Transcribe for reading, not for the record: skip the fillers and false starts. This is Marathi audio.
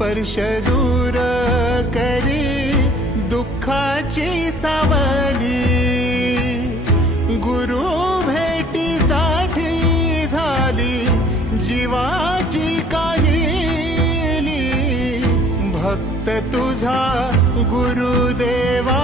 स्पर्श दूर करी दुःखाची सावली। गुरु भेटीसाठी झाली जीवाची काहिली। भक्त तुझा गुरुदेवा